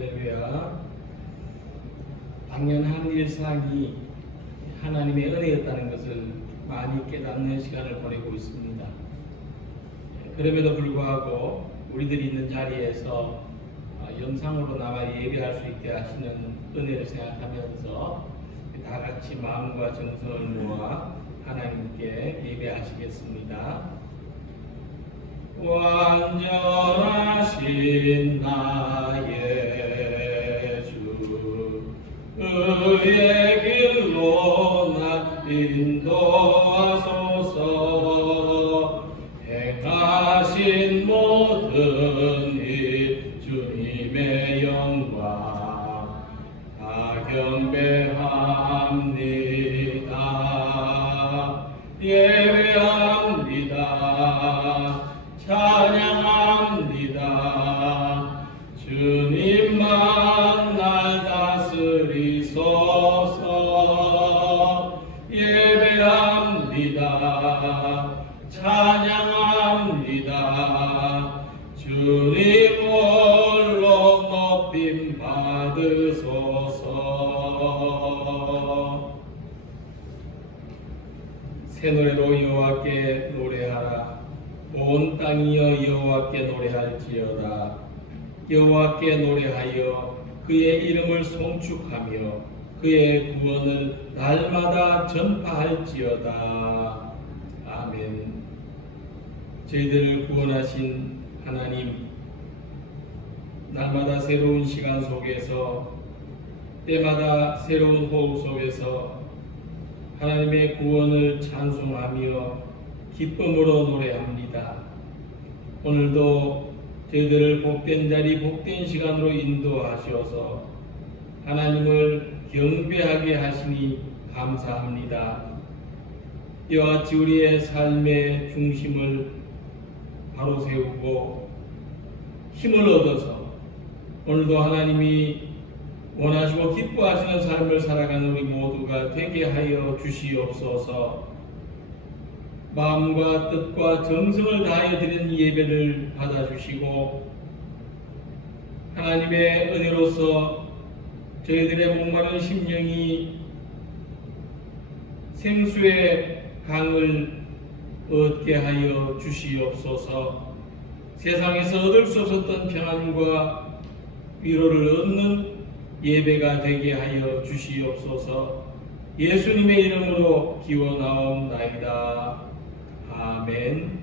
할렐루야. 당연한 일상이 하나님의 은혜였다는 것을 많이 깨닫는 시간을 보내고 있습니다. 그럼에도 불구하고 우리들이 있는 자리에서 영상으로나마 예배할 수 있게 하시는 은혜를 생각하면서 다 같이 마음과 정성을 모아 하나님께 예배하시겠습니다. 완전하신 나의 주, 의의 길로 나 인도하소서. 행하신 모든 일 주님의 영광 다 경배합니다. 예배합니다. 찬양합니다. 주님만 날 다스리소서. 예배합니다. 찬양합니다. 주님 홀로 높임 받으소서. 새 노래로 여호와께 노래하라. 온 땅이여 여호와께 노래할지어다. 여호와께 노래하여 그의 이름을 송축하며 그의 구원을 날마다 전파할지어다. 아멘. 저희들을 구원하신 하나님, 날마다 새로운 시간 속에서 때마다 새로운 호흡 속에서 하나님의 구원을 찬송하며 기쁨으로 노래합니다. 오늘도 저희들을 복된 자리, 복된 시간으로 인도하셔서 하나님을 경배하게 하시니 감사합니다. 이와 같이 우리의 삶의 중심을 바로 세우고 힘을 얻어서 오늘도 하나님이 원하시고 기뻐하시는 삶을 살아가는 우리 모두가 되게 하여 주시옵소서. 마음과 뜻과 정성을 다하여 드리는 예배를 받아주시고 하나님의 은혜로서 저희들의 목마른 심령이 생수의 강을 얻게 하여 주시옵소서. 세상에서 얻을 수 없었던 평안과 위로를 얻는 예배가 되게 하여 주시옵소서. 예수님의 이름으로 기원하옵나이다. 아멘.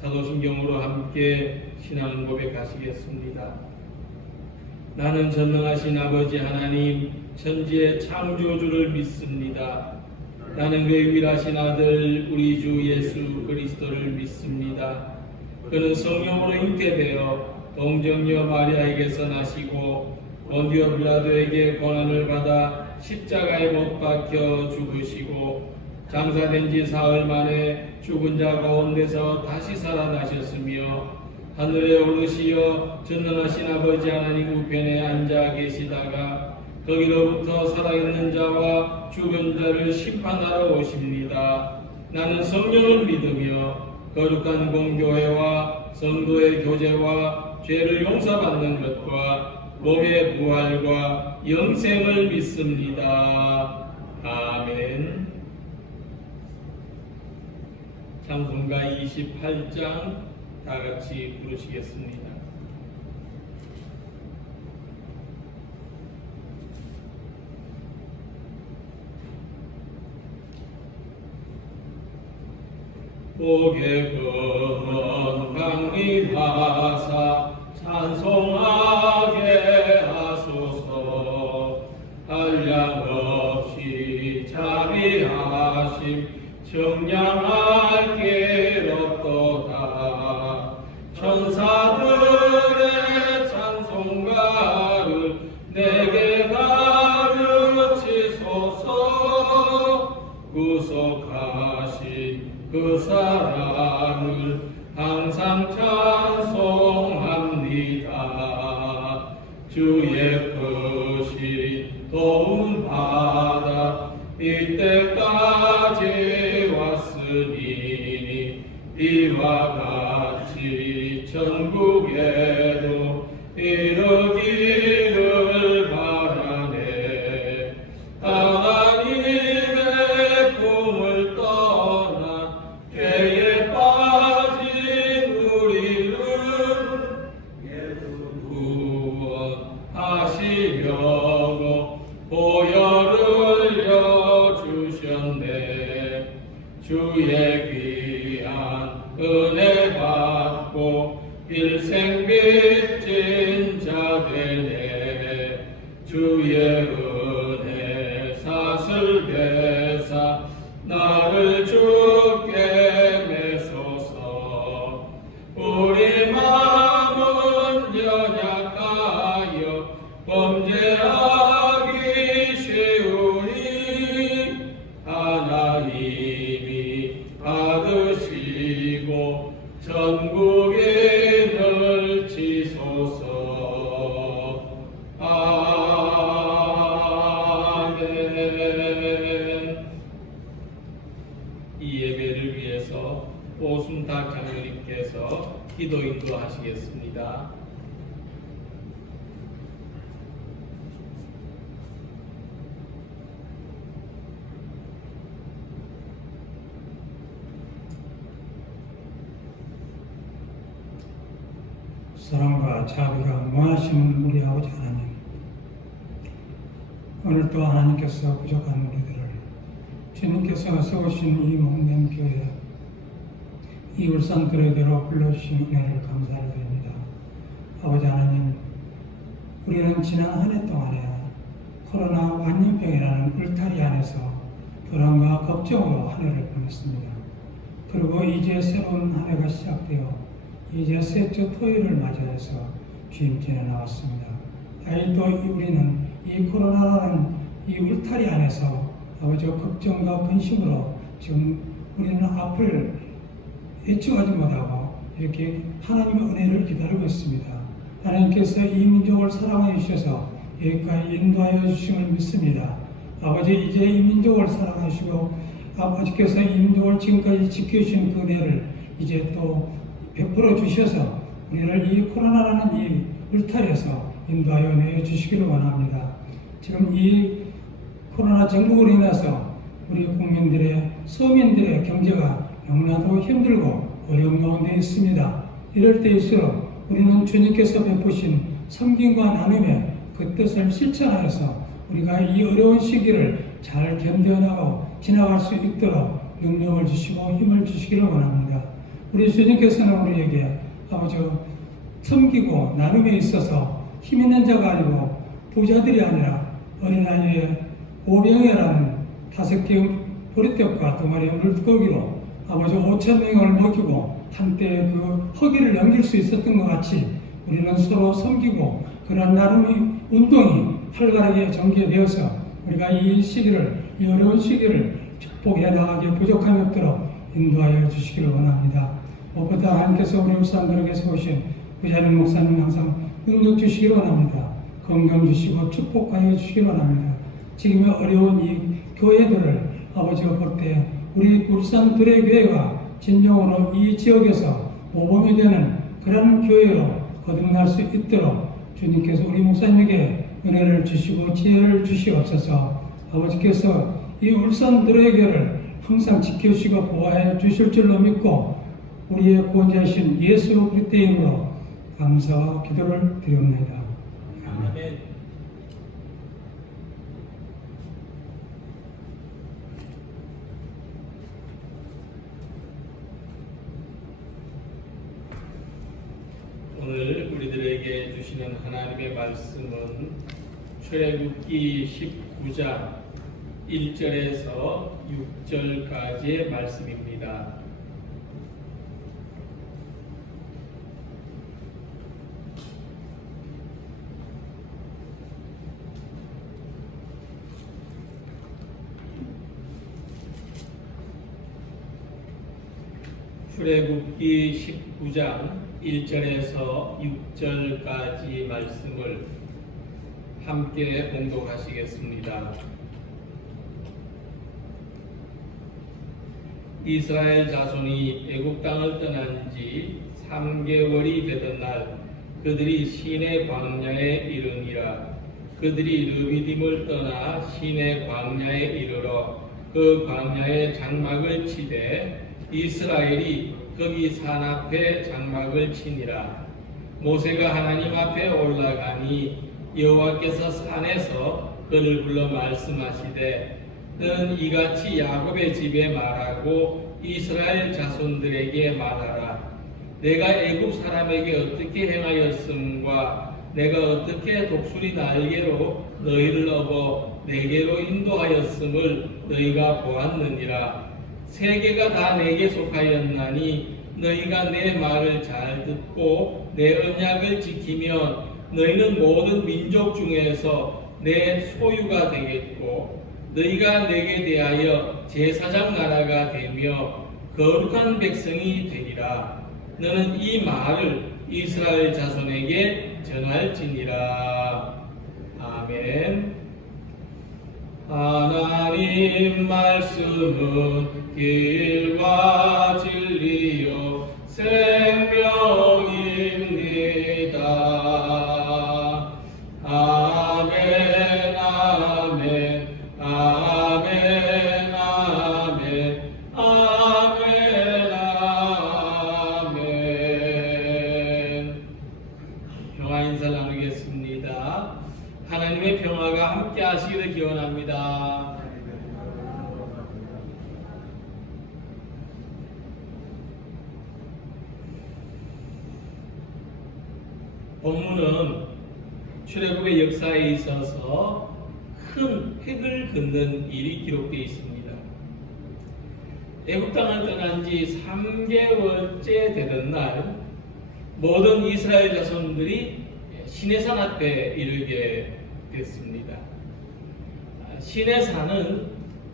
사도신경으로 함께 신앙 고백하시겠습니다. 나는 전능하신 아버지 하나님 천지의 창조주를 믿습니다. 나는 그의 유일하신 아들 우리 주 예수 그리스도를 믿습니다. 그는 성령으로 잉태되어 동정녀 마리아에게서 나시고 본디오 빌라도에게 고난을 받아 십자가에 못 박혀 죽으시고 장사된 지 사흘 만에 죽은 자 가운데서 다시 살아나셨으며 하늘에 오르시어 전능하신 아버지 하나님 우편에 앉아 계시다가 거기로부터 살아있는 자와 죽은 자를 심판하러 오십니다. 나는 성령을 믿으며 거룩한 공교회와 성도의 교제와 죄를 용서받는 것과 몸의 부활과 영생을 믿습니다. 아멘. 찬송가 28장 다 같이 부르시겠습니다. 복의 근원 강림하사 찬송하게 하소서. 한량없이 자비하심 청량할 길 없도다. 천사들의 찬송가를 내게 가르치소서. 구속하신 그 사랑을 항상 찬송합니다. 주의 크신 도움 받아 이때까지 왔으니 이와 같이 천국에도 이르게 구원하시려고 보혈을 여주셨네. 주의 귀한 은혜 받고 일생 빚진 자 되네. 주의 은혜 사슬 대사 나를 주께 메소서. 우리 마음은 연약하여 범죄하기 쉬우니 하나님이 받으시고 전국에 널치소서. 아멘. 이 예배를 위해서 오순탁 장로님께서 기도 인도하시겠습니다. 사랑과 자비가 무한하신 우리 아버지 하나님, 오늘도 하나님께서 부족한 우리들을 주님께서 세우신 이 목련 교회, 이 울산 들에대로 불러주신 은혜를 감사를 드립니다. 아버지 하나님, 우리는 지난 한 해 동안에 코로나 완연병이라는 울타리 안에서 불안과 걱정으로 한 해를 보냈습니다. 그리고 이제 새로운 한 해가 시작되어 이제 셋째 토요일을 맞이해서 주임전에 나왔습니다. 아직도 우리는 이 코로나라는 이 울타리 안에서 아버지 걱정과 근심으로 지금 우리는 앞을 예측하지 못하고 이렇게 하나님의 은혜를 기다리고 있습니다. 하나님께서 이 민족을 사랑하여 주셔서 여기까지 인도하여 주심을 믿습니다. 아버지, 이제 이 민족을 사랑하여 주시고 아버지께서 이 민족을 지금까지 지켜주신 그 은혜를 이제 또 베풀어 주셔서 우리를 이 코로나라는 이 울타리에서 인도하여 내주시기를 원합니다. 지금 이 코로나 전국으로 인해서 우리 국민들의, 서민들의 경제가 너무나도 힘들고 어려운 가운데 있습니다. 이럴 때일수록 우리는 주님께서 베푸신 섬김과 나눔의 그 뜻을 실천하여서 우리가 이 어려운 시기를 잘 견뎌나가고 지나갈 수 있도록 능력을 주시고 힘을 주시기를 원합니다. 우리 주님께서는 우리에게 아버지 섬기고 나눔에 있어서 힘 있는 자가 아니고 부자들이 아니라 어린아이의 오병이라는 5개의 보리떡과 2마리의 물고기로 아버지 5,000명을 먹이고 한때 그 허기를 넘길 수 있었던 것 같이 우리는 서로 섬기고 그런 나눔의 운동이 활발하게 전개되어서 우리가 이 시기를, 이 어려운 시기를 축복해 나가기에 부족함이 없도록 인도하여 주시기를 원합니다. 무엇보다 하나님께서 우리 울산들에게 세우신 부자린 목사님 항상 능력 주시기를 원합니다. 건강 주시고 축복하여 주시기를 원합니다. 지금의 어려운 이 교회들을 아버지가 볼 때 우리 울산 들의교회가 진정으로 이 지역에서 모범이 되는 그런 교회로 거듭날 수 있도록 주님께서 우리 목사님에게 은혜를 주시고 지혜를 주시옵소서. 아버지께서 이 울산 들의교회를 항상 지켜주시고 보호해 주실 줄로 믿고 우리의 구원자이신 예수 그리스도의 이름으로 감사와 기도를 드립니다. 아멘. 오늘 우리들에게 주시는 하나님의 말씀은 출애굽기 19장 1절에서 6절까지의 말씀입니다. 출애굽기 19장 1절에서 6절까지 말씀을 함께 봉독하시겠습니다. 이스라엘 자손이 애국 땅을 떠난 지 3개월이 되던 날 그들이 시내 광야에 이르니라. 그들이 르비딤을 떠나 시내 광야에 이르러 그 광야에 장막을 치되 이스라엘이 거기 산 앞에 장막을 치니라. 모세가 하나님 앞에 올라가니 여호와께서 산에서 그를 불러 말씀하시되 너는 이같이 야곱의 집에 말하고 이스라엘 자손들에게 말하라. 내가 애굽 사람에게 어떻게 행하였음과 내가 어떻게 독수리 날개로 너희를 업어 내게로 인도하였음을 너희가 보았느니라. 세계가 다 내게 속하였나니 너희가 내 말을 잘 듣고 내 언약을 지키면 너희는 모든 민족 중에서 내 소유가 되겠고 너희가 내게 대하여 제사장 나라가 되며 거룩한 백성이 되리라. 너는 이 말을 이스라엘 자손에게 전할지니라. 아멘. 하나님 말씀은 길과 진리요 생명입니다. 아멘 아멘 아멘 아멘 아멘 아멘. 평화 인사 나누겠습니다. 하나님의 평화가 함께 하시기를 기원합니다. 본문은 출애굽의 역사에 있어서 큰 획을 긋는 일이 기록되어 있습니다. 애굽 땅을 떠난 지 3개월째 되던 날 모든 이스라엘 자손들이 시내산 앞에 이르게 됐습니다. 시내산은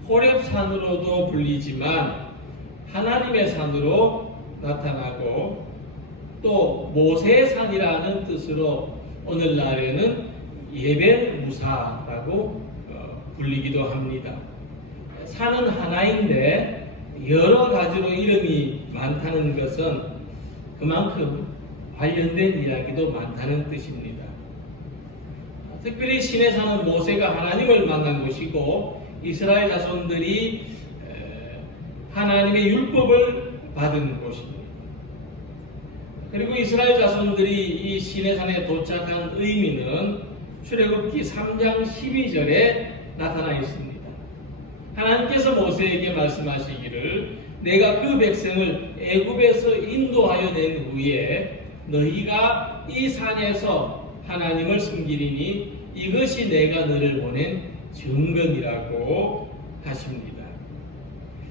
호렙산으로도 불리지만 하나님의 산으로 나타나고 또 모세산이라는 뜻으로 오늘날에는 예벨무사라고 불리기도 합니다. 산은 하나인데 여러 가지로 이름이 많다는 것은 그만큼 관련된 이야기도 많다는 뜻입니다. 특별히 시내산은 모세가 하나님을 만난 곳이고 이스라엘 자손들이 하나님의 율법을 받은 곳입니다. 그리고 이스라엘 자손들이 이 시내산에 도착한 의미는 출애굽기 3장 12절에 나타나 있습니다. 하나님께서 모세에게 말씀하시기를 내가 그 백성을 애굽에서 인도하여 낸 후에 너희가 이 산에서 하나님을 섬기리니 이것이 내가 너를 보낸 증거니라고 하십니다.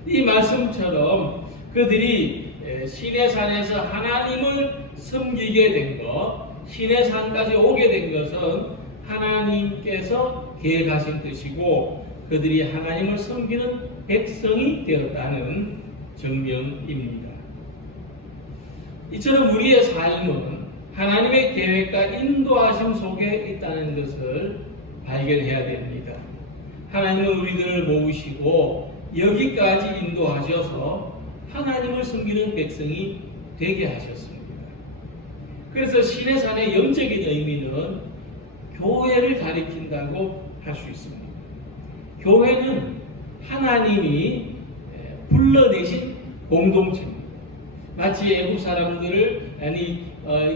이 말씀처럼 그들이 시내산에서 하나님을 섬기게 된 것, 시내산까지 오게 된 것은 하나님께서 계획하신 뜻이고 그들이 하나님을 섬기는 백성이 되었다는 증명입니다. 이처럼 우리의 삶은 하나님의 계획과 인도하심 속에 있다는 것을 발견해야 됩니다. 하나님은 우리들을 모으시고 여기까지 인도하셔서 하나님을 섬기는 백성이 되게 하셨습니다. 그래서 시내산의 영적인 의미는 교회를 가리킨다고 할 수 있습니다. 교회는 하나님이 불러내신 공동체입니다. 마치 애굽 사람들을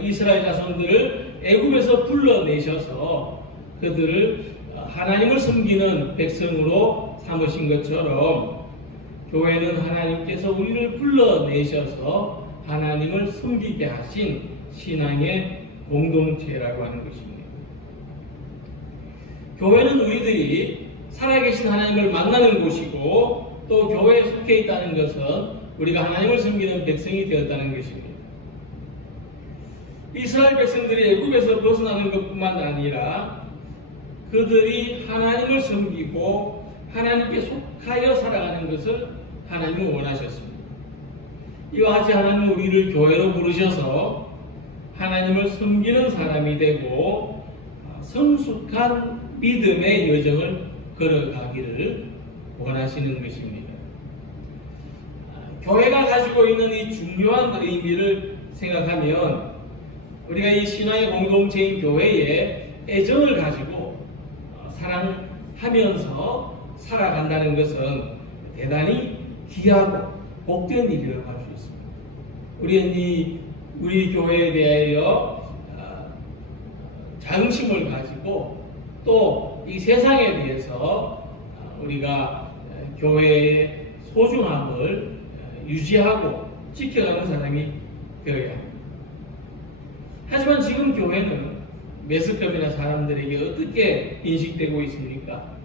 이스라엘 자손들을 애굽에서 불러내셔서 그들을 하나님을 섬기는 백성으로 삼으신 것처럼 교회는 하나님께서 우리를 불러내셔서 하나님을 섬기게 하신 신앙의 공동체라고 하는 것입니다. 교회는 우리들이 살아계신 하나님을 만나는 곳이고 또 교회에 속해 있다는 것은 우리가 하나님을 섬기는 백성이 되었다는 것입니다. 이스라엘 백성들이 애굽에서 벗어나는 것뿐만 아니라 그들이 하나님을 섬기고 하나님께 속하여 살아가는 것을 하나님은 원하셨습니다. 이와 같이 하나님은 우리를 교회로 부르셔서 하나님을 섬기는 사람이 되고 성숙한 믿음의 여정을 걸어가기를 원하시는 것입니다. 교회가 가지고 있는 이 중요한 의미를 생각하면 우리가 이 신앙의 공동체인 교회에 애정을 가지고 사랑하면서 살아간다는 것은 대단히 귀하고 복된 일이라고 할 수 있습니다. 우리 교회에 대하여 자긍심을 가지고 또 이 세상에 대해서 우리가 교회의 소중함을 유지하고 지켜가는 사람이 되어야 합니다. 하지만 지금 교회는 매스컴이나 사람들에게 어떻게 인식되고 있습니까?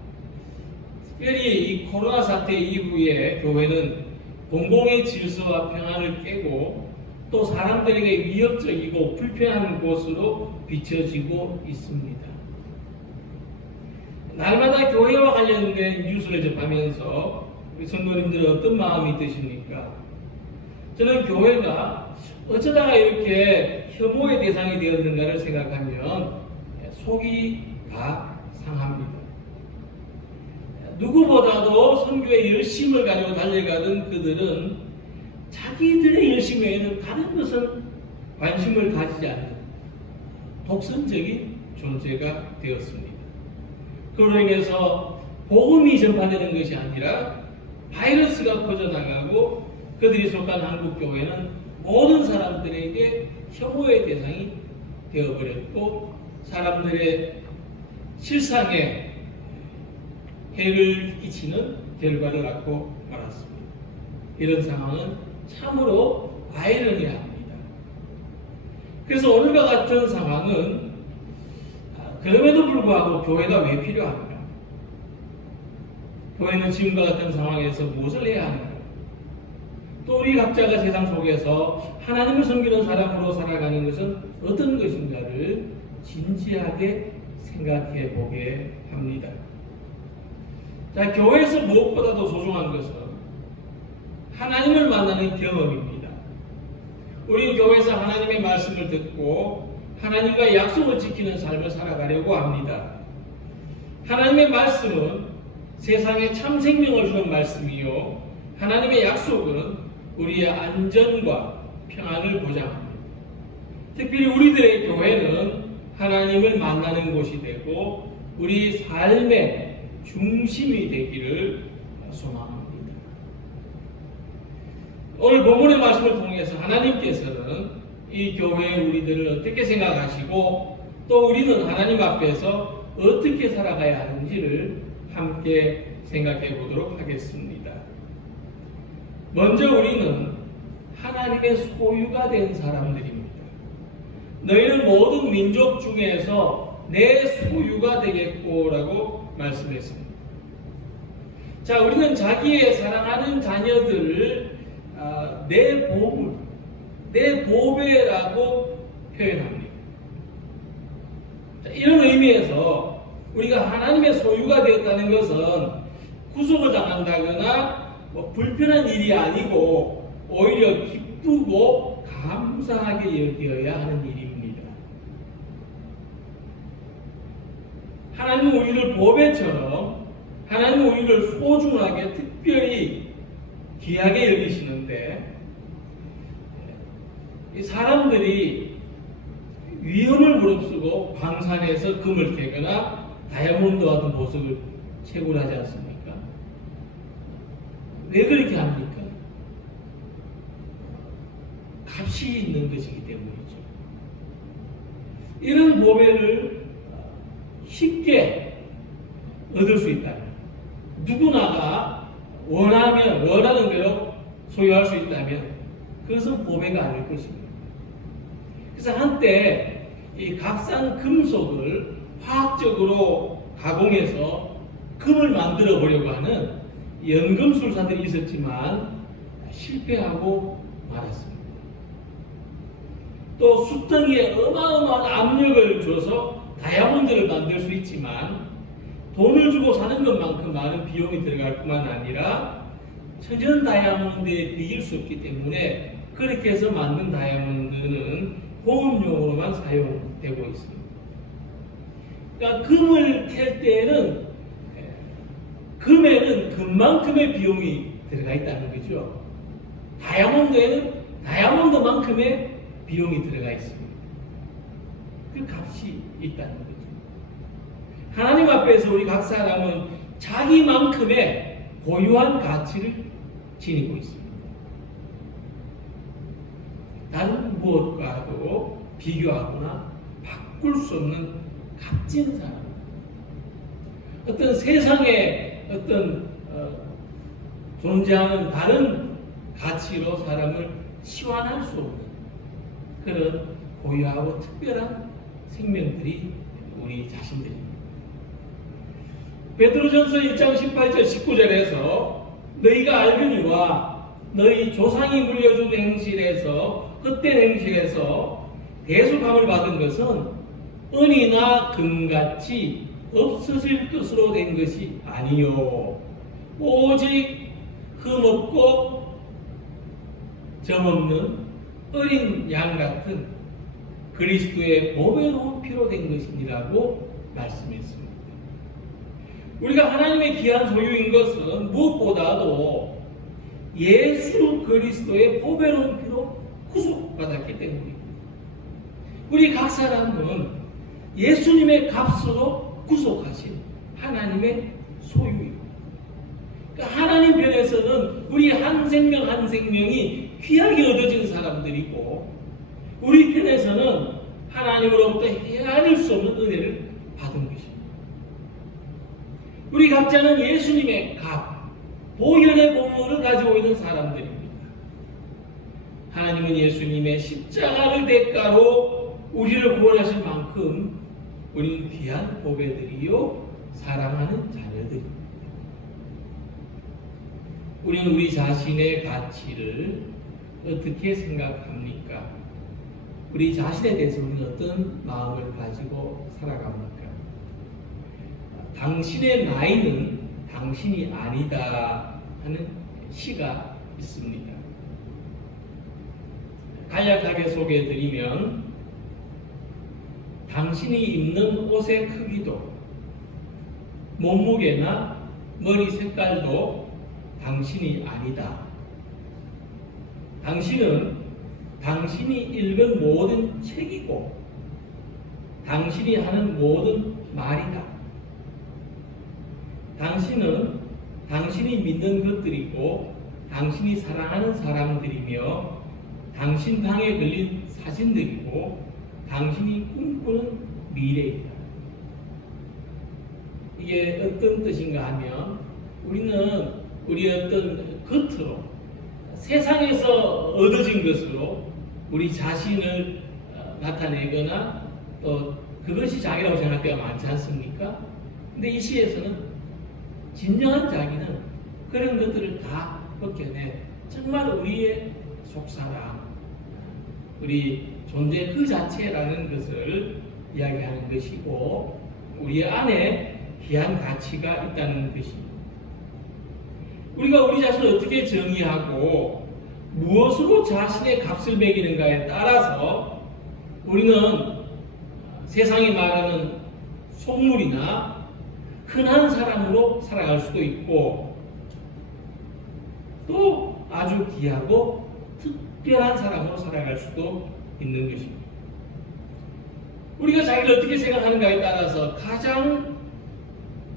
특별히 이 코로나 사태 이후에 교회는 공공의 질서와 평안을 깨고 또 사람들에게 위협적이고 불편한 곳으로 비춰지고 있습니다. 날마다 교회와 관련된 뉴스를 접하면서 우리 성도님들은 어떤 마음이 드십니까? 저는 교회가 어쩌다가 이렇게 혐오의 대상이 되었는가를 생각하면 속이 다 상합니다. 누구보다도 선교의 열심을 가지고 달려가던 그들은 자기들의 열심 외에는 다른 것은 관심을 가지지 않는 독선적인 존재가 되었습니다. 그로 인해서 복음이 전파되는 것이 아니라 바이러스가 퍼져나가고 그들이 속한 한국교회는 모든 사람들에게 혐오의 대상이 되어버렸고 사람들의 실상에 해를 끼치는 결과를 낳고 말았습니다. 이런 상황은 참으로 아이러니합니다. 그래서 오늘과 같은 상황은 그럼에도 불구하고 교회가 왜 필요합니까? 교회는 지금과 같은 상황에서 무엇을 해야 하는가? 또 우리 각자가 세상 속에서 하나님을 섬기는 사람으로 살아가는 것은 어떤 것인가를 진지하게 생각해 보게 합니다. 자, 교회에서 무엇보다도 소중한 것은 하나님을 만나는 경험입니다. 우리는 교회에서 하나님의 말씀을 듣고 하나님과 약속을 지키는 삶을 살아가려고 합니다. 하나님의 말씀은 세상에 참 생명을 주는 말씀이요. 하나님의 약속은 우리의 안전과 평안을 보장합니다. 특별히 우리들의 교회는 하나님을 만나는 곳이 되고 우리 삶의 중심이 되기를 소망합니다. 오늘 본문의 말씀을 통해서 하나님께서는 이 교회의 우리들을 어떻게 생각하시고 또 우리는 하나님 앞에서 어떻게 살아가야 하는지를 함께 생각해 보도록 하겠습니다. 먼저 우리는 하나님의 소유가 된 사람들입니다. 너희는 모든 민족 중에서 내 소유가 되겠고라고 말씀했습니다. 자, 우리는 자기의 사랑하는 자녀들을 내 보물, 내 보배라고 표현합니다. 자, 이런 의미에서 우리가 하나님의 소유가 되었다는 것은 구속을 당한다거나 불편한 일이 아니고 오히려 기쁘고 감사하게 여겨야 하는 일입니다. 하나님은 우리를 보배처럼 하나님은 우리를 소중하게 특별히 귀하게 여기시는데 사람들이 위험을 무릅쓰고 광산에서 금을 캐거나 다이아몬드 같은 보석을 채굴하지 않습니까? 왜 그렇게 합니까? 값이 있는 것이기 때문이죠. 이런 보배를 쉽게 얻을 수 있다면 누구나가 원하는 대로 소유할 수 있다면 그것은 보배가 아닐 것입니다. 그래서 한때 이 값싼 금속을 화학적으로 가공해서 금을 만들어 보려고 하는 연금술사들이 있었지만 실패하고 말았습니다. 또 숯덩이에 어마어마한 압력을 줘서 다이아몬드를 만들 수 있지만 돈을 주고 사는 것만큼 많은 비용이 들어갈 뿐만 아니라 천연 다이아몬드에 비길 수 없기 때문에 그렇게 해서 만든 다이아몬드는 공업용으로만 사용되고 있습니다. 그러니까 금을 캘 때에는 금에는 금만큼의 비용이 들어가 있다는 거죠. 다이아몬드에는 다이아몬드만큼의 비용이 들어가 있습니다. 그 값이 있다는 거죠. 하나님 앞에서 우리 각 사람은 자기만큼의 고유한 가치를 지니고 있습니다. 다른 무엇과도 비교하거나 바꿀 수 없는 값진 사람. 어떤 세상에 어떤 존재하는 다른 가치로 사람을 시환할 수 없는 그런 고유하고 특별한 생명들이 우리 자신들입니다. 베드로전서 1장 18절 19절에서 너희가 알거니와 너희 조상이 물려준 행실에서 헛된 행실에서 대속함을 받은 것은 은이나 금같이 없어질 것으로 된 것이 아니요 오직 흠없고 점없는 어린 양 같은 그리스도의 보배로운 피로 된 것이니라고 말씀했습니다. 우리가 하나님의 귀한 소유인 것은 무엇보다도 예수 그리스도의 보배로운 피로 구속받았기 때문입니다. 우리 각 사람은 예수님의 값으로 구속하신 하나님의 소유입니다. 그러니까 하나님 편에서는 우리 한 생명 한 생명이 귀하게 얻어진 사람들이고 우리 편에서는 하나님으로부터 헤아릴 수 없는 은혜를 받은 것입니다. 우리 각자는 예수님의 값, 보혈의 공로를 가지고 있는 사람들입니다. 하나님은 예수님의 십자가를 대가로 우리를 구원하실 만큼 우리는 귀한 보배들이요 사랑하는 자녀들입니다. 우리는 우리 자신의 가치를 어떻게 생각합니까? 우리 자신에 대해서 우리는 어떤 마음을 가지고 살아갑니까? 당신의 나이는 당신이 아니다 하는 시가 있습니다. 간략하게 소개해드리면 당신이 입는 옷의 크기도 몸무게나 머리 색깔도 당신이 아니다. 당신은 당신이 읽은 모든 책이고 당신이 하는 모든 말이다. 당신은 당신이 믿는 것들이고 당신이 사랑하는 사람들이며 당신 방에 걸린 사진들이고 당신이 꿈꾸는 미래이다. 이게 어떤 뜻인가 하면 우리는 우리 어떤 겉으로 세상에서 얻어진 것으로 우리 자신을 나타내거나 또 그것이 자기라고 생각할 때가 많지 않습니까? 근데 이 시에서는 진정한 자기는 그런 것들을 다 벗겨내 정말 우리의 속사람, 우리 존재 그 자체라는 것을 이야기하는 것이고 우리 안에 귀한 가치가 있다는 것입니다. 우리가 우리 자신을 어떻게 정의하고 무엇으로 자신의 값을 매기는가에 따라서 우리는 세상이 말하는 속물이나 흔한 사람으로 살아갈 수도 있고 또 아주 귀하고 특별한 사람으로 살아갈 수도 있는 것입니다. 우리가 자기를 어떻게 생각하는가에 따라서 가장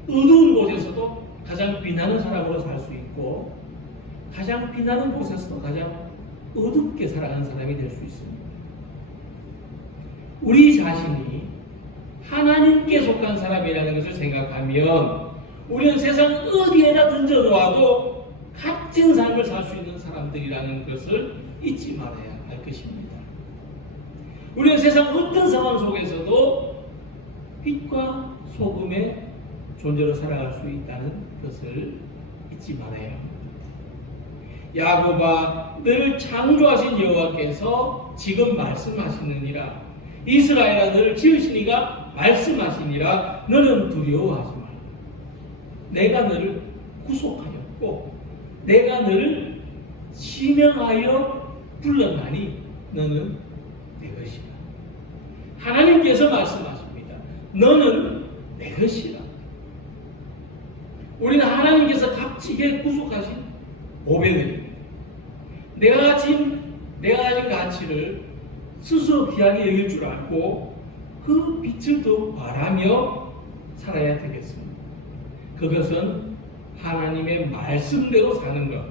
어두운 곳에서도 가장 빛나는 사람으로 살 수 있고 가장 빛나는 곳에서도 가장 어둡게 살아가는 사람이 될 수 있습니다. 우리 자신이 하나님께 속한 사람이라는 것을 생각하면 우리는 세상 어디에다 던져놓아도 값진 삶을 살 수 있는 사람들이라는 것을 잊지 말아야 할 것입니다. 우리는 세상 어떤 상황 속에서도 빛과 소금의 존재로 살아갈 수 있다는 것을 잊지 말아야 합니다. 야곱아 너를 창조하신 여호와께서 지금 말씀하시느니라 이스라엘아 너를 지으신 이가 말씀하시니라 너는 두려워하지 말라. 내가 너를 구속하였고 내가 너를 지명하여 불렀나니 너는 내 것이라. 하나님께서 말씀하십니다. 너는 내 것이라. 우리는 하나님께서 값지게 구속하신 보배들입니다. 내가 가진 가치를 스스로 귀하게 여길 줄 알고 그 빛을 더 바라며 살아야 되겠습니다. 그것은 하나님의 말씀대로 사는 것,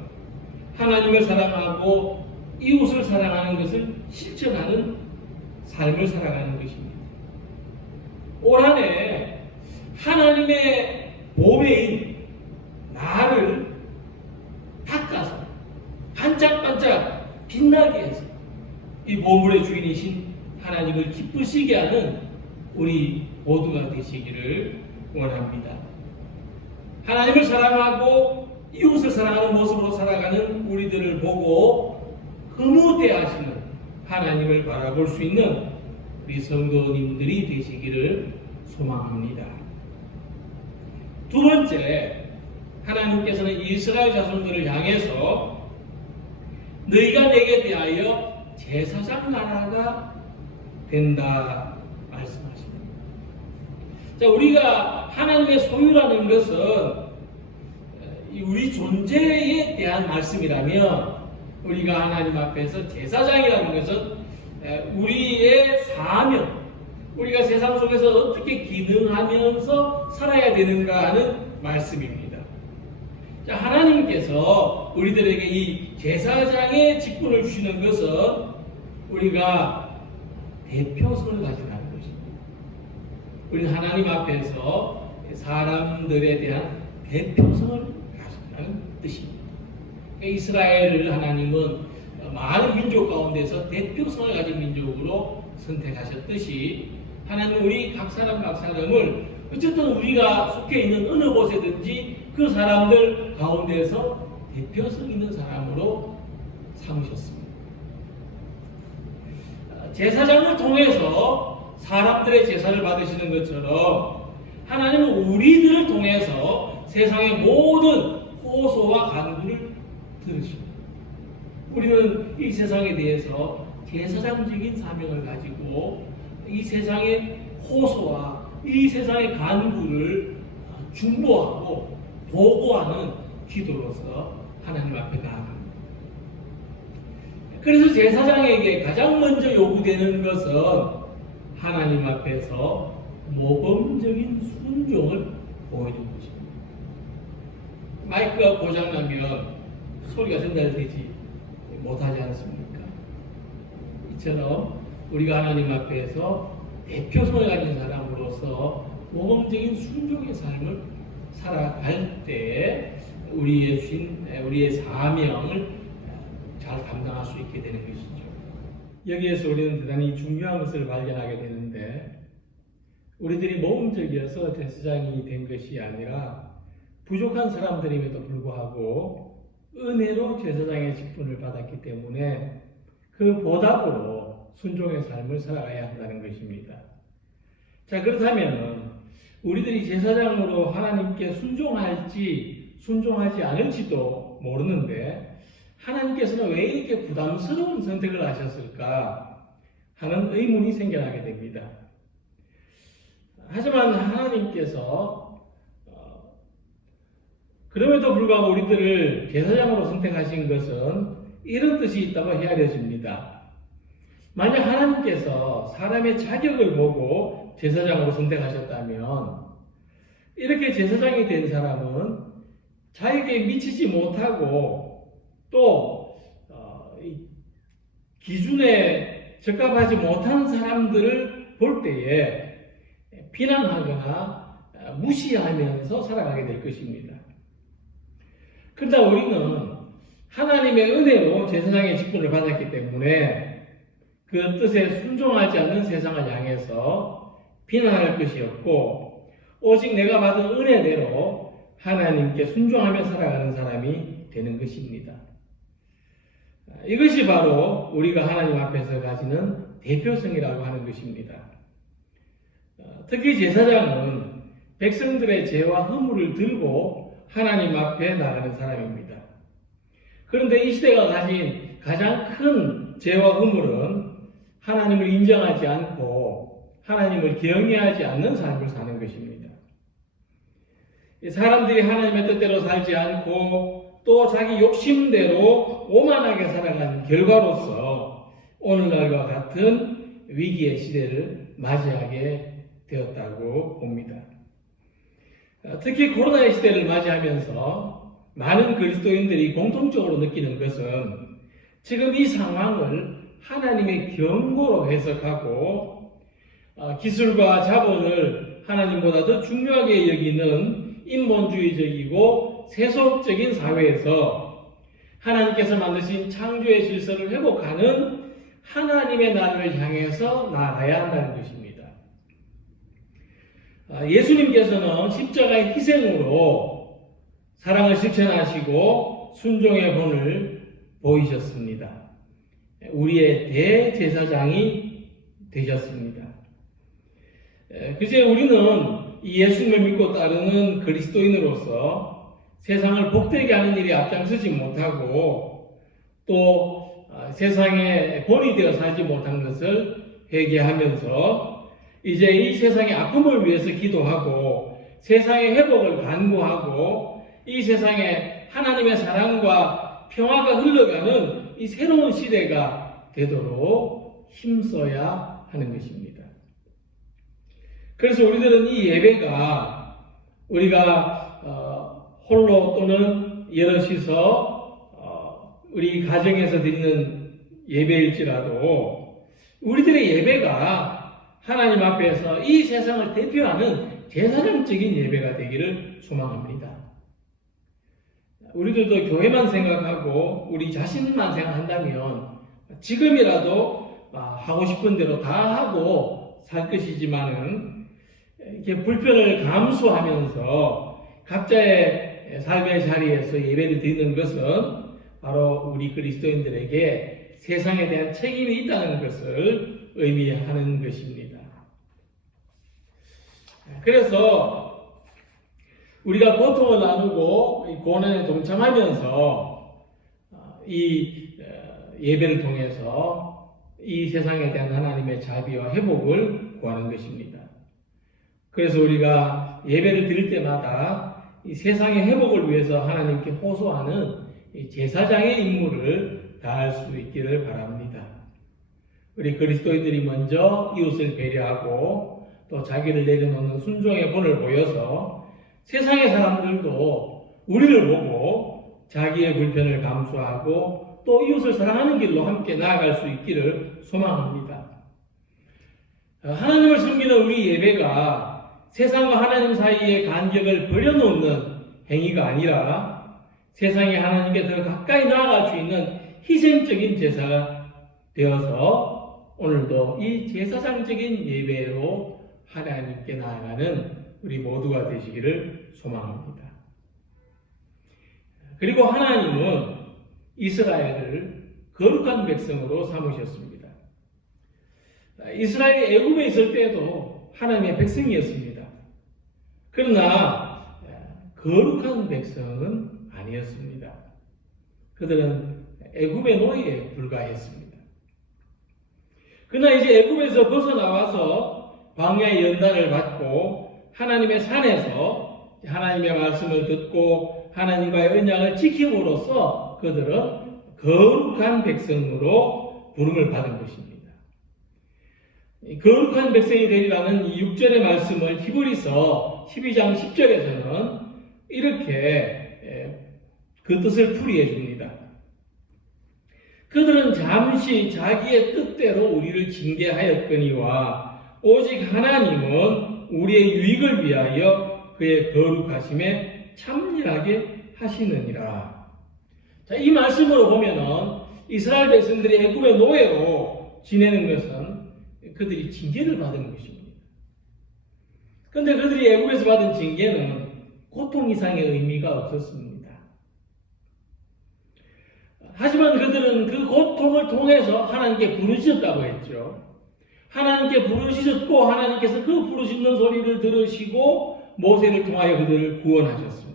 하나님을 사랑하고 이웃을 사랑하는 것을 실천하는 삶을 살아가는 것입니다. 올 한해 하나님의 보배인 나를 닦아서 반짝반짝 빛나게 해서 이 보물의 주인이신 하나님을 기쁘시게 하는 우리 모두가 되시기를 원합니다. 하나님을 사랑하고 이웃을 사랑하는 모습으로 살아가는 우리들을 보고 흐뭇해하시는 하나님을 바라볼 수 있는 우리 성도님들이 되시기를 소망합니다. 두 번째, 하나님께서는 이스라엘 자손들을 향해서 너희가 내게 대하여 제사장 나라가 된다 말씀하십니다. 자, 우리가 하나님의 소유라는 것은 우리 존재에 대한 말씀이라면 우리가 하나님 앞에서 제사장이라는 것은 우리의 사명, 우리가 세상 속에서 어떻게 기능하면서 살아야 되는가 하는 말씀입니다. 자, 하나님께서 우리들에게 이 제사장의 직분을 주시는 것은 우리가 대표성을 가진다는 것입니다. 우리는 하나님 앞에서 사람들에 대한 대표성을 가진다는 뜻입니다. 이스라엘을 하나님은 많은 민족 가운데서 대표성을 가진 민족으로 선택하셨듯이 하나님은 우리 각 사람을 어쨌든 우리가 속해 있는 어느 곳에든지 그 사람들 가운데서 대표성 있는 사람으로 삼으셨습니다. 제사장을 통해서 사람들의 제사를 받으시는 것처럼 하나님은 우리들을 통해서 세상의 모든 호소와 간구를 들으십니다. 우리는 이 세상에 대해서 제사장적인 사명을 가지고 이 세상의 호소와 이 세상의 간구를 중보하고 보고하는 기도로서 하나님 앞에 나아갑니다. 그래서 제사장에게 가장 먼저 요구되는 것은 하나님 앞에서 모범적인 순종을 보여주는 것입니다. 마이크가 고장나면 소리가 전달되지 못하지 않습니까? 이처럼 우리가 하나님 앞에서 대표성을 가진 사람으로서 모범적인 순종의 삶을 살아갈 때 우리의 사명을 잘 감당할 수 있게 되는 것이죠. 여기에서 우리는 대단히 중요한 것을 발견하게 되는데, 우리들이 모범적이어서 제사장이 된 것이 아니라 부족한 사람들임에도 불구하고 은혜로 제사장의 직분을 받았기 때문에 그 보답으로 순종의 삶을 살아가야 한다는 것입니다. 자, 그렇다면 우리들이 제사장으로 하나님께 순종할지 순종하지 않을지도 모르는데 하나님께서는 왜 이렇게 부담스러운 선택을 하셨을까 하는 의문이 생겨나게 됩니다. 하지만 하나님께서 그럼에도 불구하고 우리들을 제사장으로 선택하신 것은 이런 뜻이 있다고 헤아려집니다. 만약 하나님께서 사람의 자격을 보고 제사장으로 선택하셨다면 이렇게 제사장이 된 사람은 자기에게 미치지 못하고 또 기준에 적합하지 못한 사람들을 볼 때에 비난하거나 무시하면서 살아가게 될 것입니다. 그러다 우리는 하나님의 은혜로 제사장의 직분을 받았기 때문에 그 뜻에 순종하지 않는 세상을 향해서 비난할 것이 없고 오직 내가 받은 은혜대로 하나님께 순종하며 살아가는 사람이 되는 것입니다. 이것이 바로 우리가 하나님 앞에서 가지는 대표성이라고 하는 것입니다. 특히 제사장은 백성들의 죄와 허물을 들고 하나님 앞에 나가는 사람입니다. 그런데 이 시대가 가진 가장 큰 죄와 허물은 하나님을 인정하지 않고 하나님을 경외하지 않는 삶을 사는 것입니다. 사람들이 하나님의 뜻대로 살지 않고 또 자기 욕심대로 오만하게 살아가는 결과로서 오늘날과 같은 위기의 시대를 맞이하게 되었다고 봅니다. 특히 코로나의 시대를 맞이하면서 많은 그리스도인들이 공통적으로 느끼는 것은 지금 이 상황을 하나님의 경고로 해석하고 기술과 자본을 하나님보다 더 중요하게 여기는 인본주의적이고 세속적인 사회에서 하나님께서 만드신 창조의 질서를 회복하는 하나님의 나라를 향해서 나아가야 한다는 것입니다. 예수님께서는 십자가의 희생으로 사랑을 실천하시고 순종의 본을 보이셨습니다. 우리의 대제사장이 되셨습니다. 그제 우리는 이 예수님을 믿고 따르는 그리스도인으로서 세상을 복되게 하는 일에 앞장서지 못하고 또 세상에 본이 되어 살지 못한 것을 회개하면서 이제 이 세상의 아픔을 위해서 기도하고 세상의 회복을 간구하고 이 세상에 하나님의 사랑과 평화가 흘러가는 이 새로운 시대가 되도록 힘써야 하는 것입니다. 그래서 우리들은 이 예배가 우리가 홀로 또는 여럿이서 우리 가정에서 드리는 예배일지라도 우리들의 예배가 하나님 앞에서 이 세상을 대표하는 제사장적인 예배가 되기를 소망합니다. 우리들도 교회만 생각하고 우리 자신만 생각한다면 지금이라도 하고 싶은 대로 다 하고 살 것이지만은 이렇게 불편을 감수하면서 각자의 삶의 자리에서 예배를 드리는 것은 바로 우리 그리스도인들에게 세상에 대한 책임이 있다는 것을 의미하는 것입니다. 그래서 우리가 고통을 나누고 고난에 동참하면서 이 예배를 통해서 이 세상에 대한 하나님의 자비와 회복을 구하는 것입니다. 그래서 우리가 예배를 드릴 때마다 이 세상의 회복을 위해서 하나님께 호소하는 이 제사장의 임무를 다할 수 있기를 바랍니다. 우리 그리스도인들이 먼저 이웃을 배려하고 또 자기를 내려놓는 순종의 본을 보여서 세상의 사람들도 우리를 보고 자기의 불편을 감수하고 또 이웃을 사랑하는 길로 함께 나아갈 수 있기를 소망합니다. 하나님을 섬기는 우리 예배가 세상과 하나님 사이의 간격을 버려놓는 행위가 아니라 세상에 하나님께 더 가까이 나아갈 수 있는 희생적인 제사가 되어서 오늘도 이 제사장적인 예배로 하나님께 나아가는 우리 모두가 되시기를 소망합니다. 그리고 하나님은 이스라엘을 거룩한 백성으로 삼으셨습니다. 이스라엘이 애굽에 있을 때도 하나님의 백성이었습니다. 그러나 거룩한 백성은 아니었습니다. 그들은 애굽의 노예에 불과했습니다. 그러나 이제 애굽에서 벗어나와서 광야의 연단을 받고 하나님의 산에서 하나님의 말씀을 듣고 하나님과의 언약을 지킴으로써 그들은 거룩한 백성으로 부름을 받은 것입니다. 거룩한 백성이 되리라는 이 6절의 말씀을 히브리서 12장 10절에서는 이렇게 그 뜻을 풀이해 줍니다. 그들은 잠시 자기의 뜻대로 우리를 징계하였거니와 오직 하나님은 우리의 유익을 위하여 그의 거룩하심에 참여하게 하시느니라. 자, 이 말씀으로 보면은 이스라엘 백성들이 애굽의 노예로 지내는 것은 그들이 징계를 받은 것입니다. 그런데 그들이 애굽에서 받은 징계는 고통 이상의 의미가 없었습니다. 하지만 그들은 그 고통을 통해서 하나님께 부르짖었다고 했죠. 하나님께 부르짖었고 하나님께서 그 부르짖는 소리를 들으시고 모세를 통하여 그들을 구원하셨습니다.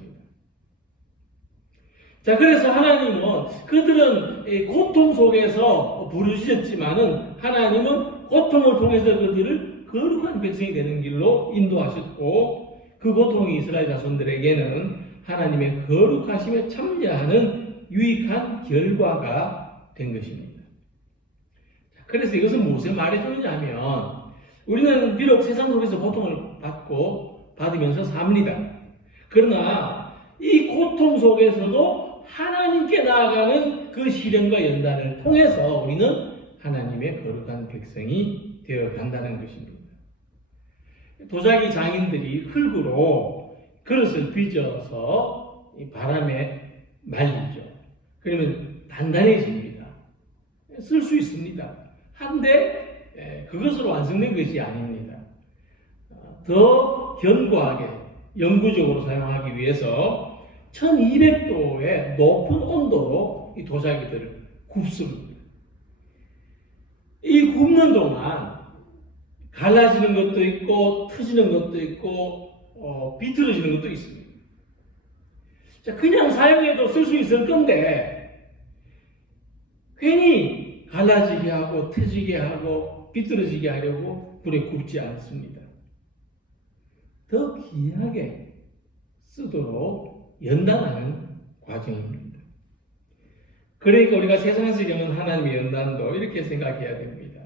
자, 그래서 하나님은 그들은 고통 속에서 부르짖었지만은 하나님은 고통을 통해서 그들을 거룩한 백성이 되는 길로 인도하셨고 그 고통이 이스라엘 자손들에게는 하나님의 거룩하심에 참여하는 유익한 결과가 된 것입니다. 그래서 이것은 무엇을 말해주느냐면 우리는 비록 세상 속에서 고통을 받으면서 삽니다. 그러나 이 고통 속에서도 하나님께 나아가는 그 시련과 연단을 통해서 우리는 하나님의 거룩한 백성이 되어 간다는 것입니다. 도자기 장인들이 흙으로 그릇을 빚어서 이 바람에 말리죠. 그러면 단단해집니다. 쓸 수 있습니다. 한데 그것으로 완성된 것이 아닙니다. 더 견고하게 영구적으로 사용하기 위해서 1200도의 높은 온도로 이 도자기들을 굽습니다. 이 굽는 동안 갈라지는 것도 있고 터지는 것도 있고 비틀어지는 것도 있습니다. 자, 그냥 사용해도 쓸 수 있을 건데 괜히 갈라지게 하고 터지게 하고 비틀어지게 하려고 불에 굽지 않습니다. 더 귀하게 쓰도록 연단하는 과정입니다. 그러니까 우리가 세상에서 겪는 하나님의 연단도 이렇게 생각해야 됩니다.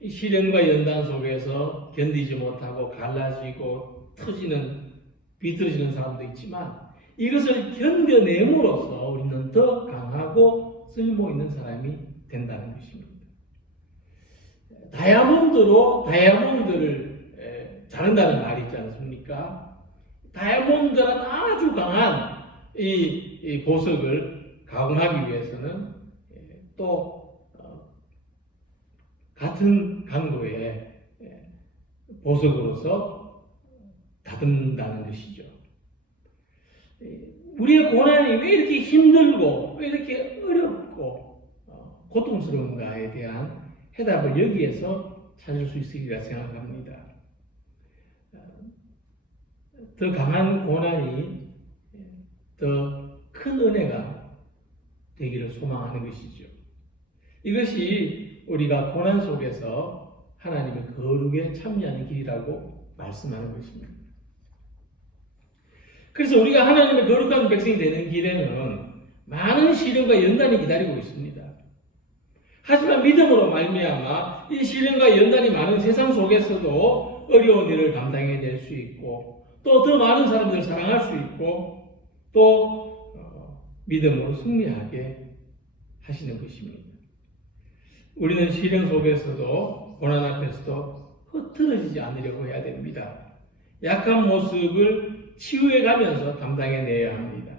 이 시련과 연단 속에서 견디지 못하고 갈라지고 터지는 비틀어지는 사람도 있지만 이것을 견뎌냄으로써 우리는 더 강하고 쓸모있는 사람이 된다는 것입니다. 다이아몬드로 다이아몬드를 자른다는 말이 있지 않습니까? 다이아몬드는 아주 강한 이 보석을 가공하기 위해서는 또 같은 강도의 보석으로서 다듬는다는 것이죠. 우리의 고난이 왜 이렇게 힘들고 왜 이렇게 어렵고 고통스러운가에 대한 해답을 여기에서 찾을 수 있으리라 생각합니다. 더 강한 고난이 더 큰 은혜가 되기를 소망하는 것이죠. 이것이 우리가 고난 속에서 하나님의 거룩에 참여하는 길이라고 말씀하는 것입니다. 그래서 우리가 하나님의 거룩한 백성이 되는 길에는 많은 시련과 연단이 기다리고 있습니다. 하지만 믿음으로 말미암아 이 시련과 연단이 많은 세상 속에서도 어려운 일을 감당해낼 수 있고 또 더 많은 사람들을 사랑할 수 있고 또 믿음으로 승리하게 하시는 것입니다. 우리는 시련 속에서도 고난 앞에서도 흐트러지지 않으려고 해야 됩니다. 약한 모습을 치유해 가면서 감당해내야 합니다.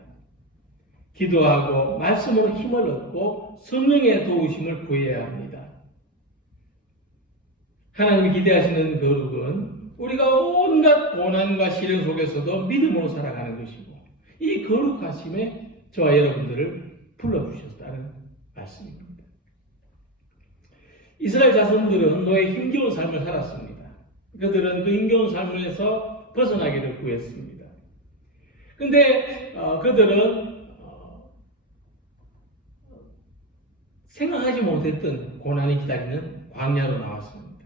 기도하고 말씀으로 힘을 얻고 성령의 도우심을 구해야 합니다. 하나님이 기대하시는 거룩은 우리가 온갖 고난과 시련 속에서도 믿음으로 살아가는 것이고 이 거룩하심에 저와 여러분들을 불러주셨다는 말씀입니다. 이스라엘 자손들은 노예 힘겨운 삶을 살았습니다. 그들은 그 힘겨운 삶에서 벗어나기를 구했습니다. 그런데 그들은 생각하지 못했던 고난이 기다리는 광야로 나왔습니다.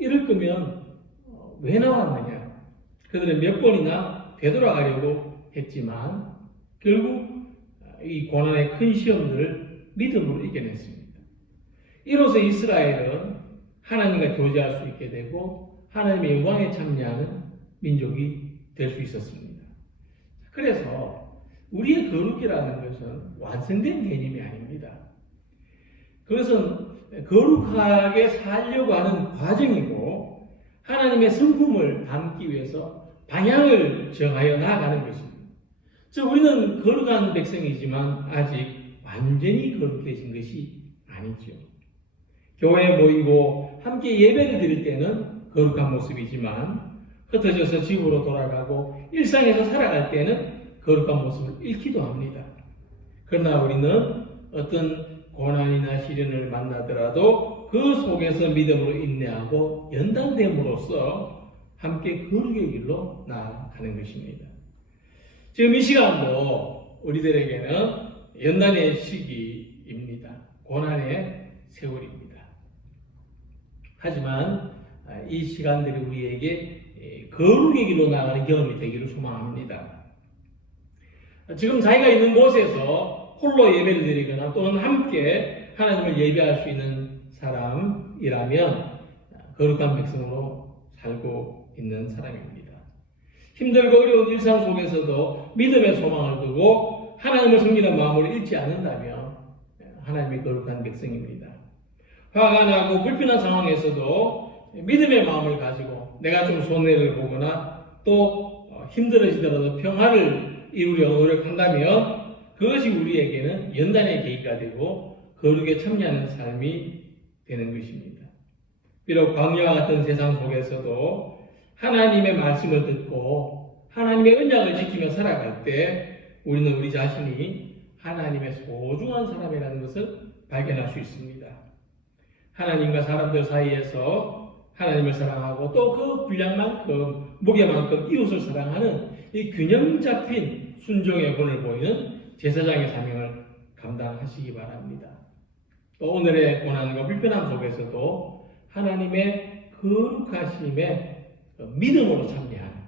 이럴 거면 왜 나왔느냐? 그들은 몇 번이나 되돌아가려고 했지만 결국 이 고난의 큰 시험들을 믿음으로 이겨냈습니다. 이로써 이스라엘은 하나님과 교제할 수 있게 되고 하나님의 영광에 참여하는 민족이 될 수 있었습니다. 그래서 우리의 거룩이라는 것은 완성된 개념이 아닙니다. 그것은 거룩하게 살려고 하는 과정이고 하나님의 성품을 담기 위해서 방향을 정하여 나아가는 것입니다. 즉 우리는 거룩한 백성이지만 아직 완전히 거룩해진 것이 아니죠. 교회에 모이고 함께 예배를 드릴 때는 거룩한 모습이지만 흩어져서 집으로 돌아가고 일상에서 살아갈 때는 거룩한 모습을 잃기도 합니다. 그러나 우리는 어떤 고난이나 시련을 만나더라도 그 속에서 믿음으로 인내하고 연단됨으로써 함께 거룩의 길로 나아가는 것입니다. 지금 이 시간도 우리들에게는 연단의 시기입니다. 고난의 세월입니다. 하지만 이 시간들이 우리에게 거룩의 길로 나아가는 경험이 되기를 소망합니다. 지금 자기가 있는 곳에서 홀로 예배를 드리거나 또는 함께 하나님을 예배할 수 있는 사람이라면 거룩한 백성으로 살고 있는 사람입니다. 힘들고 어려운 일상 속에서도 믿음의 소망을 두고 하나님을 섬기는 마음을 잃지 않는다면 하나님의 거룩한 백성입니다. 화가 나고 불편한 상황에서도 믿음의 마음을 가지고 내가 좀 손해를 보거나 또 힘들어지더라도 평화를 이루려고 노력한다면 그것이 우리에게는 연단의 계기가 되고 거룩에 참여하는 삶이 되는 것입니다. 비록 광야와 같은 세상 속에서도 하나님의 말씀을 듣고 하나님의 언약을 지키며 살아갈 때 우리는 우리 자신이 하나님의 소중한 사람이라는 것을 발견할 수 있습니다. 하나님과 사람들 사이에서 하나님을 사랑하고 또 그 분량만큼, 무게만큼 이웃을 사랑하는 이 균형 잡힌 순종의 본을 보이는 제사장의 사명을 감당하시기 바랍니다. 또 오늘의 고난과 불편함 속에서도 하나님의 거룩하심에 믿음으로 참여하는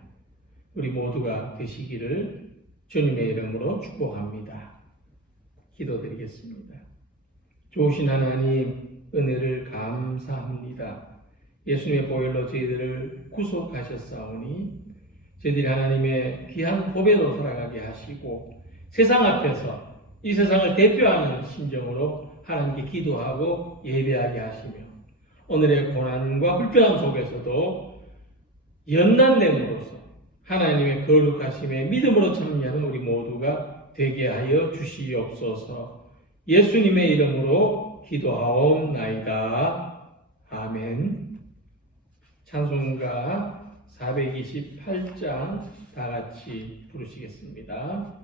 우리 모두가 되시기를 주님의 이름으로 축복합니다. 기도드리겠습니다. 좋으신 하나님, 은혜를 감사합니다. 예수님의 보혈로 저희들을 구속하셨사오니 저희들이 하나님의 귀한 보배로 살아가게 하시고 세상 앞에서 이 세상을 대표하는 심정으로 하나님께 기도하고 예배하게 하시며 오늘의 고난과 불편함 속에서도 연단됨으로써 하나님의 거룩하심에 믿음으로 참여하는 우리 모두가 되게 하여 주시옵소서. 예수님의 이름으로 기도하옵나이다. 아멘. 찬송가 428장 다 같이 부르시겠습니다.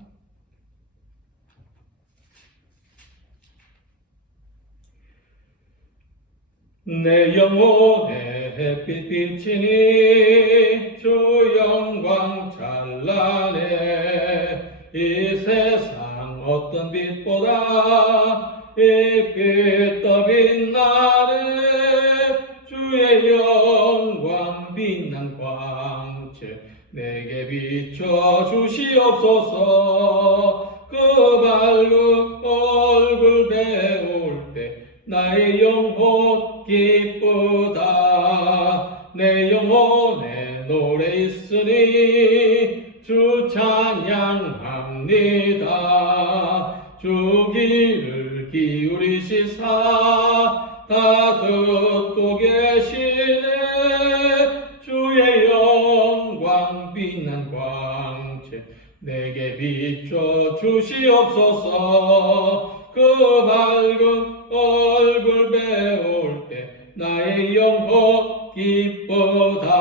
내 영혼의 햇빛 비치니 주 영광 찬란해. 이 세상 어떤 빛보다 이 빛 더 빛나네. 주의 영광 빛난 광채 내게 비춰 주시옵소서. 그 밝은 얼굴 배울 때 나의 영혼 기쁘다. 내 영혼에 노래 있으니 주 찬양합니다. 주 귀를 기울이시사 다 듣고 계시네. 주의 영광 빛난 광채 내게 비춰 주시옵소서. 그 밝은 얼굴 배울 때 나의 영혼 기쁘다.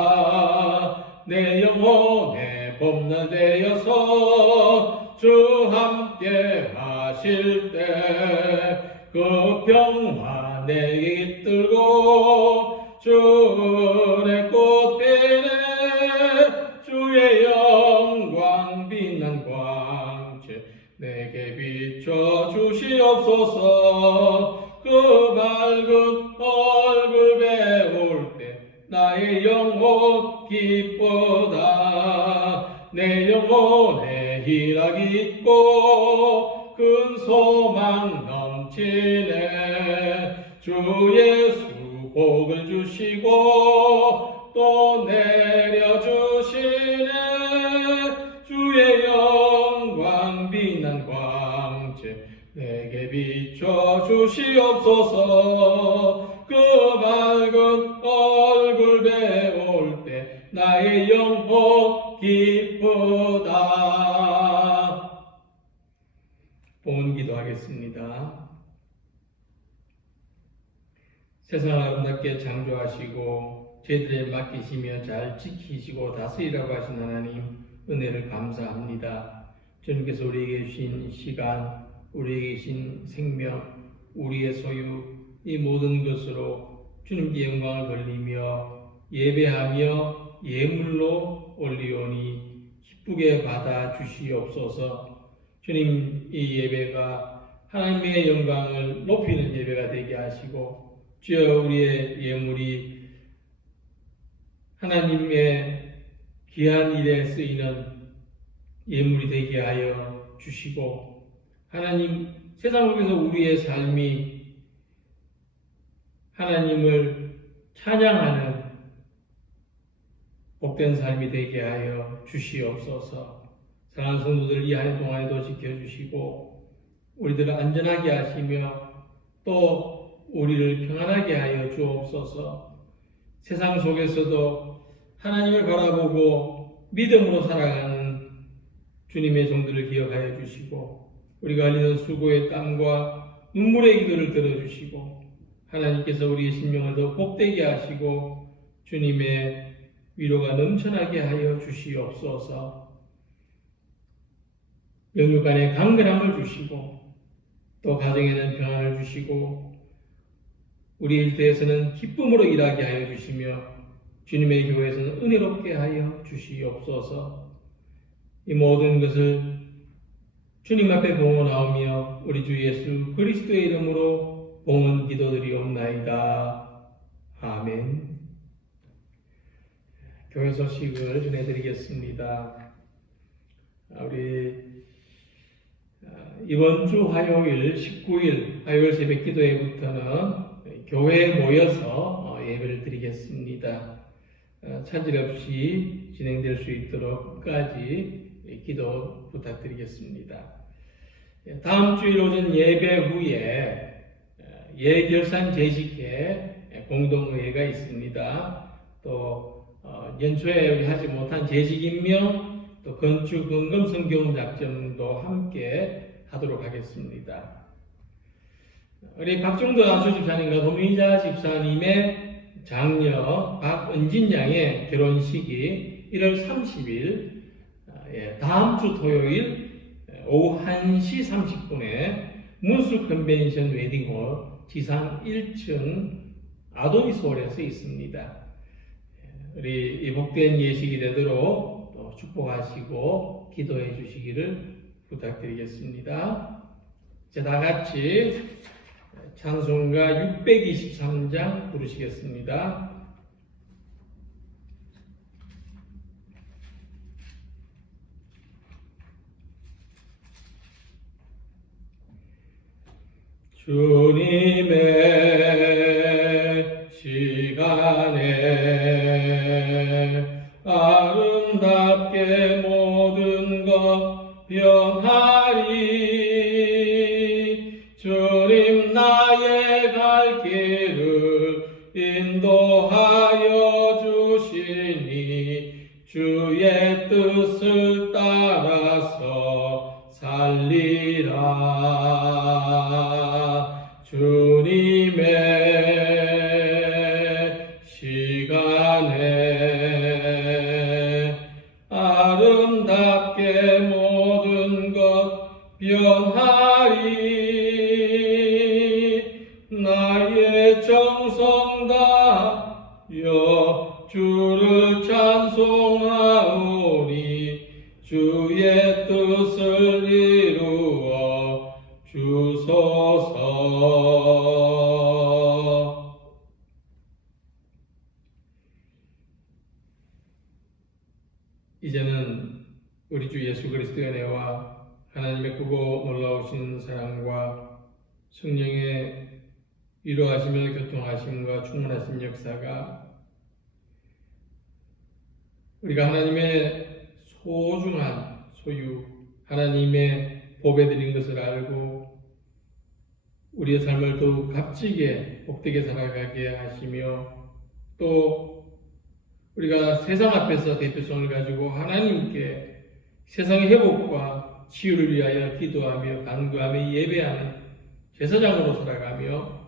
내 영혼의 봄날 되어서 주 함께 하실 때 그 평화 내게 깃들고 주 은혜 꽃 피네. 주의 영광 빛난 광채 내게 비춰 주시옵소서. 그 밝은 얼굴 배울 때 나의 영혼 기쁘다. 내 영혼에 희락이 있고 큰 소망 넘치네. 주 예수 복을 주시고 또 내려주시네. 주의 영광 빛난 광채 내게 비춰 주시옵소서. 그 밝은 얼굴 배울 때 나의 영혼 기쁘다. 본문 기도하겠습니다. 세상을 아름답게 창조하시고 저희들에 맡기시며 잘 지키시고 다스리라고 하신 하나님, 은혜를 감사합니다. 주님께서 우리에게 주신 시간, 우리에게 주신 생명, 우리의 소유, 이 모든 것으로 주님께 영광을 돌리며 예배하며 예물로 올리오니 기쁘게 받아 주시옵소서. 주님, 이 예배가 하나님의 영광을 높이는 예배가 되게 하시고 주여 우리의 예물이 하나님의 귀한 일에 쓰이는 예물이 되게 하여 주시고 하나님, 세상 속에서 우리의 삶이 하나님을 찬양하는 복된 삶이 되게 하여 주시옵소서. 사랑하는 성도들 이 한 해 동안에도 지켜주시고 우리들을 안전하게 하시며 또 우리를 평안하게 하여 주옵소서. 세상 속에서도 하나님을 바라보고 믿음으로 살아가는 주님의 종들을 기억하여 주시고 우리가 흘리는 수고의 땀과 눈물의 기도를 들어주시고 하나님께서 우리의 심령을 더 복되게 하시고 주님의 위로가 넘쳐나게 하여 주시옵소서. 영육간에 강건함을 주시고 또 가정에는 평안을 주시고 우리 일터에서는 기쁨으로 일하게 하여 주시며 주님의 교회에서는 은혜롭게 하여 주시옵소서. 이 모든 것을 주님 앞에 봉헌하오며 우리 주 예수 그리스도의 이름으로 봉헌 기도드리옵나이다. 아멘. 교회 소식을 전해드리겠습니다. 우리 이번 주 화요일 19일 화요일 새벽 기도회부터는 교회에 모여서 예배를 드리겠습니다. 차질 없이 진행될 수 있도록 끝까지 기도 부탁드리겠습니다. 다음 주일 오전 예배 후에 예결산 제식회 공동의회가 있습니다. 또 연초에 우리 하지 못한 재직임명 또 건축 건금 성경 작전도 함께 하도록 하겠습니다. 우리 박종도 안수 집사님과 도민자 집사님의 장녀 박은진 양의 결혼식이 1월 30일 다음 주 토요일 오후 1시 30분에 문수 컨벤션 웨딩홀 지상 1층 아도니스홀에서 있습니다. 우리 이 복된 예식이 되도록 또 축복하시고 기도해 주시기를 부탁드리겠습니다. 자, 다 같이 찬송가 623장 부르시겠습니다. 주님의 시간에 아름답게 모든 것 변하리. 주님 나의 갈 길을 인도하여 주시니 주의 뜻을 따라서 살리라. 주님의 시간에 아름답게 모든 것 변하리. 나의 정성 다하여 주를 찬송하오니 주의 뜻을 이루어 주소서. 이제는 우리 주 예수 그리스도의 은혜와 하나님의 크고 놀라우신 사랑과 성령의 위로하시며 교통하심과 충만하신 역사가 우리가 하나님의 소중한 소유, 하나님의 복에 드린 것을 알고 우리의 삶을 더욱 값지게 복되게 살아가게 하시며 또 우리가 세상 앞에서 대표성을 가지고 하나님께 세상의 회복과 치유를 위하여 기도하며 간구하며 예배하는 제사장으로 살아가며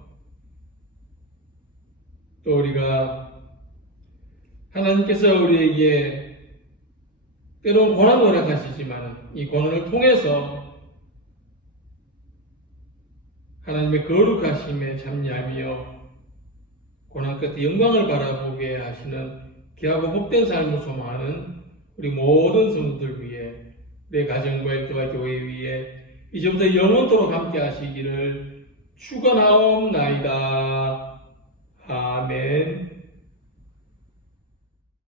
또 우리가 하나님께서 우리에게 때로는 고난을 허락하시지만 이 고난을 통해서 하나님의 거룩하심에 참여하며 고난 끝에 영광을 바라보게 하시는 귀하고 복된 삶을 소망하는 우리 모든 성도들 위해 내 가정과 일터와 교회 위에 이제부터 영원토록 함께 하시기를 축원하옵나이다. 아멘.